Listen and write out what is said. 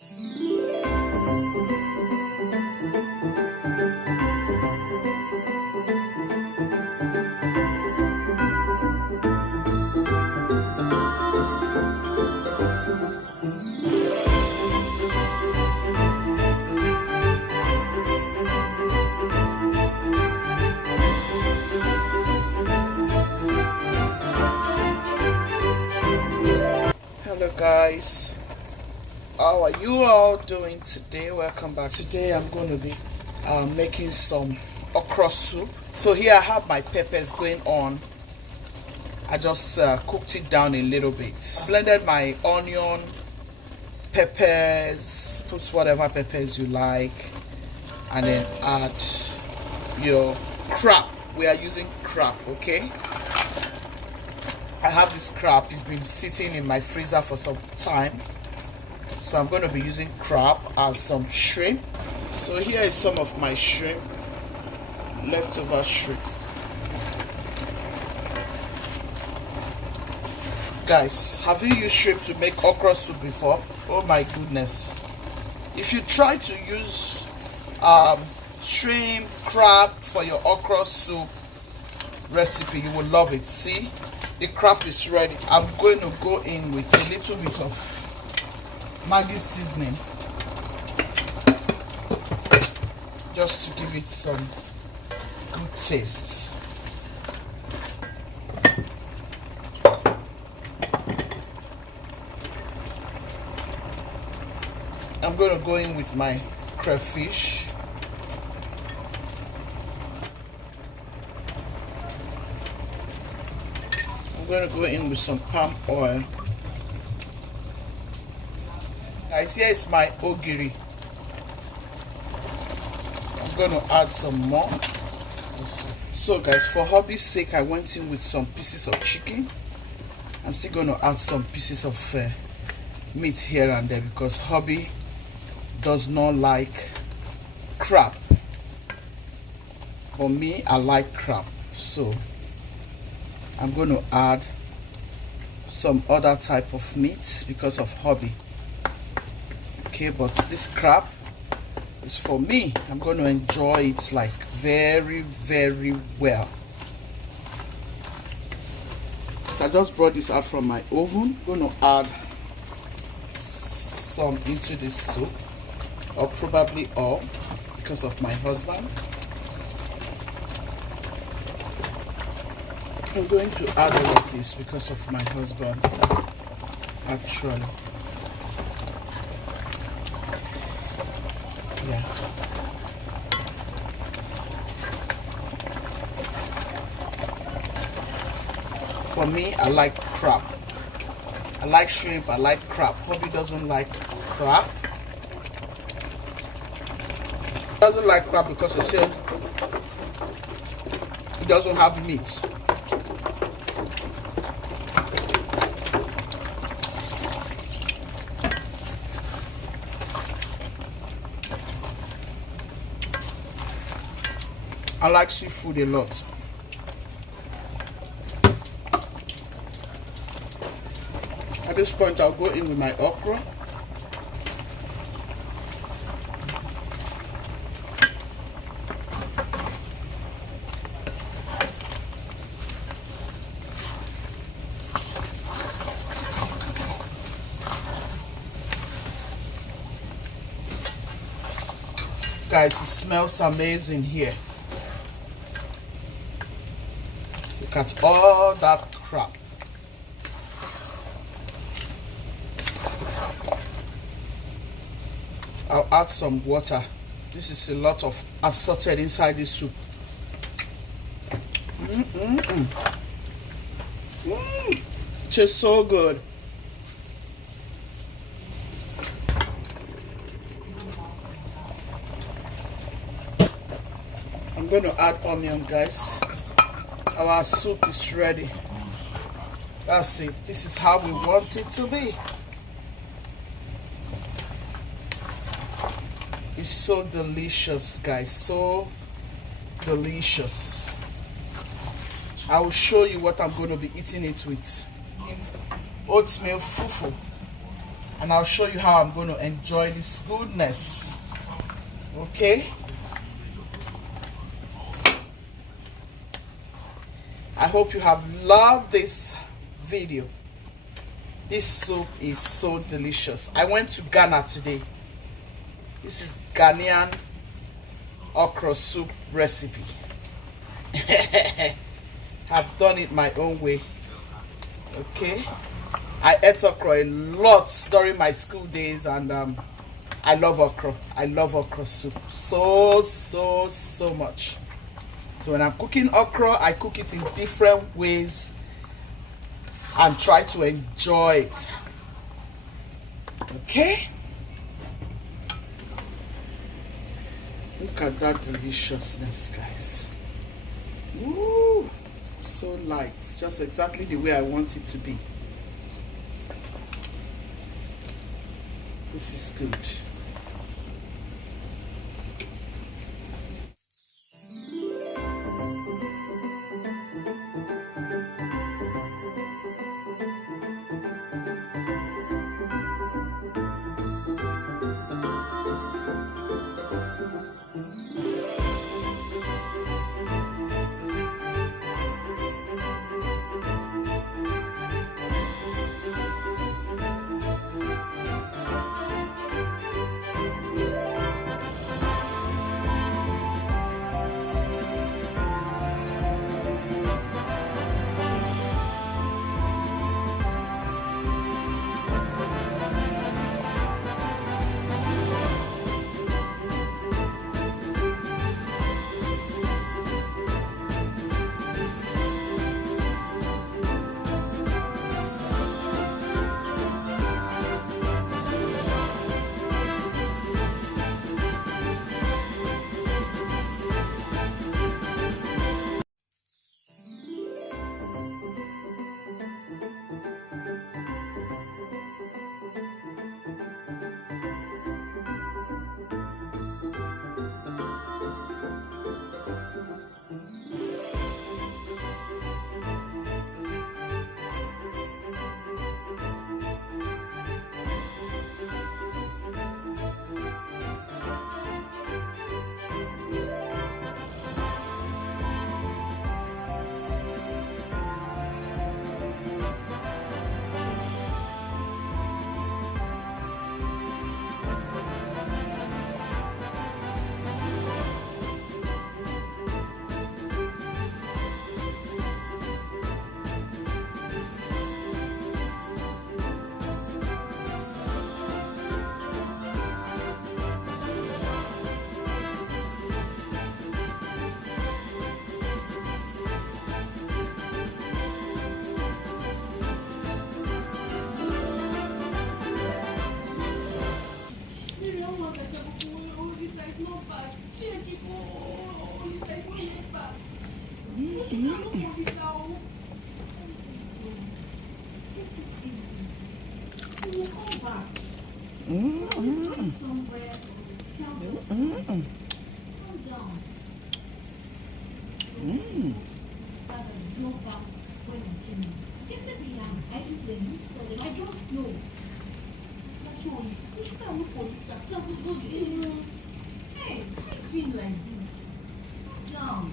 Hello guys, how are you all doing today? Welcome back. Today I'm going to be making some okra soup. So here I have my peppers going on. I just cooked it down a little bit, blended my onion, peppers, put whatever peppers you like, and then add your crab. We are using crab, okay? I have this crab. It's been sitting in my freezer for some time, so I'm going to be using crab and some shrimp. So here is some of my shrimp, leftover shrimp. Guys, have you used shrimp to make okra soup before? Oh my goodness. If you try to use shrimp, crab for your okra soup recipe, you will love it. See, the crab is ready. I'm going to go in with a little bit of Maggi seasoning just to give it some good taste. I'm going to go in with my crayfish. I'm going to go in with some palm oil. Guys, here is my ogiri. I'm going to add some more. So guys, for hobby's sake, I went in with some pieces of chicken. I'm still going to add some pieces of meat here and there because hobby does not like crab. For me, I like crab, so I'm going to add some other type of meat because of hobby. Okay, but this crab is for me. I'm going to enjoy it like very, very well. So I just brought this out from my oven. I'm going to add some into this soup, or probably all, because of my husband. I'm going to add all of this because of my husband, actually. Yeah. For me, I like crab. I like shrimp, I like crab. Hobby doesn't like crab. He doesn't like crab because he says it doesn't have meat. I like seafood a lot. At this point, I'll go in with my okra. Guys, it smells amazing here. Look at all that crab. I'll add some water. This is a lot of assorted inside this soup. Tastes so good. I'm going to add onion, guys. Our soup is ready. That's it. This is how we want it to be. It's so delicious, guys. So delicious. I will show you what I'm going to be eating it with. Oatmeal fufu. and I'll show you how I'm going to enjoy this goodness. Okay, I hope you have loved this video. This soup is so delicious. I went to Ghana today. This is Ghanaian okra soup recipe. I've done it my own way. Okay, I ate okra a lot during my school days, and I love okra. I love okra soup so much. So when I'm cooking okra, I cook it in different ways and try to enjoy it. Okay, look at that deliciousness, guys. Ooh, so light, just exactly the way I want it to be. This is good. Hey, why are you doing like this? Down.